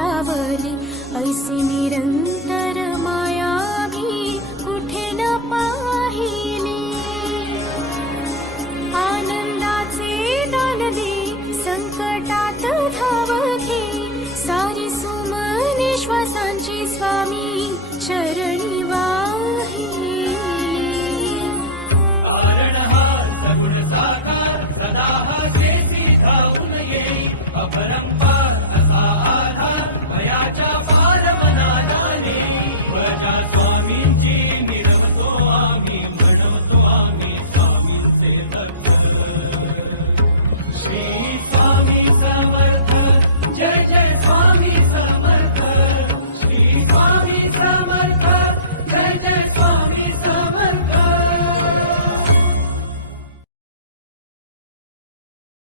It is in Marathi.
सावली, ऐसी निरंतर माया भी कुठे न पाहिली. आनंदाचे दान दे, संकटात धाव घे, सारी सुमने श्वासांची स्वामी चरणी वाहिली. जय जय